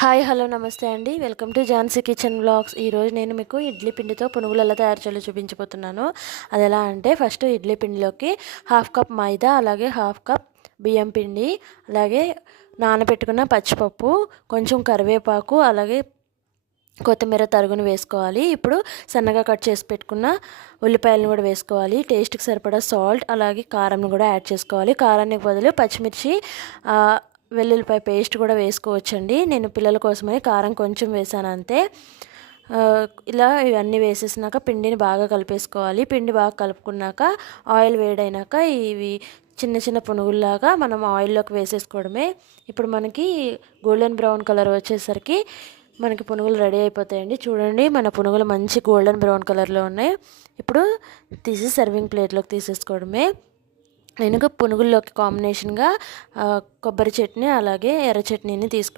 Hi hello నమస్తే అండి. Welcome to Jhansi kitchen vlogs. ఈరోజు నేను మీకు ఇడ్లీ పిండితో పునుగులు ఎలా తయారు చేయాలో చూపించబోతున్నాను. అది ఎలా అంటే ఫస్ట్ ఇడ్లీ పిండిలోకి హాఫ్ కప్ మైదా, అలాగే హాఫ్ కప్ బియ్యం పిండి, అలాగే నానబెట్టుకున్న పచ్చిపప్పు, కొంచెం కరివేపాకు, అలాగే కొత్తిమీర తరుగును వేసుకోవాలి. ఇప్పుడు సన్నగా కట్ చేసి పెట్టుకున్న ఉల్లిపాయలను కూడా వేసుకోవాలి. టేస్ట్కి సరిపడా సాల్ట్, అలాగే కారంను కూడా యాడ్ చేసుకోవాలి. కారానికి బదులు పచ్చిమిర్చి, వెల్లుల్లిపాయ పేస్ట్ కూడా వేసుకోవచ్చండి. నేను పిల్లల కోసమని కారం కొంచెం వేసాను అంతే. ఇలా ఇవన్నీ వేసేసినాక పిండిని బాగా కలిపేసుకోవాలి. పిండి బాగా కలుపుకున్నాక ఆయిల్ వేడైనాక ఇవి చిన్న చిన్న పునుగుల్లాగా మనం ఆయిల్లోకి వేసేసుకోవడమే. ఇప్పుడు మనకి గోల్డెన్ బ్రౌన్ కలర్ వచ్చేసరికి మనకి పునుగులు రెడీ అయిపోతాయండి. చూడండి, మన పునుగులు మంచి గోల్డెన్ బ్రౌన్ కలర్లో ఉన్నాయి. ఇప్పుడు తీసి సర్వింగ్ ప్లేట్లోకి తీసేసుకోవడమే. నేను పునుగుల్లోకి కాంబినేషన్గా కొబ్బరి చట్నీ, అలాగే ఎర్ర చట్నీని తీసుకుంటాను.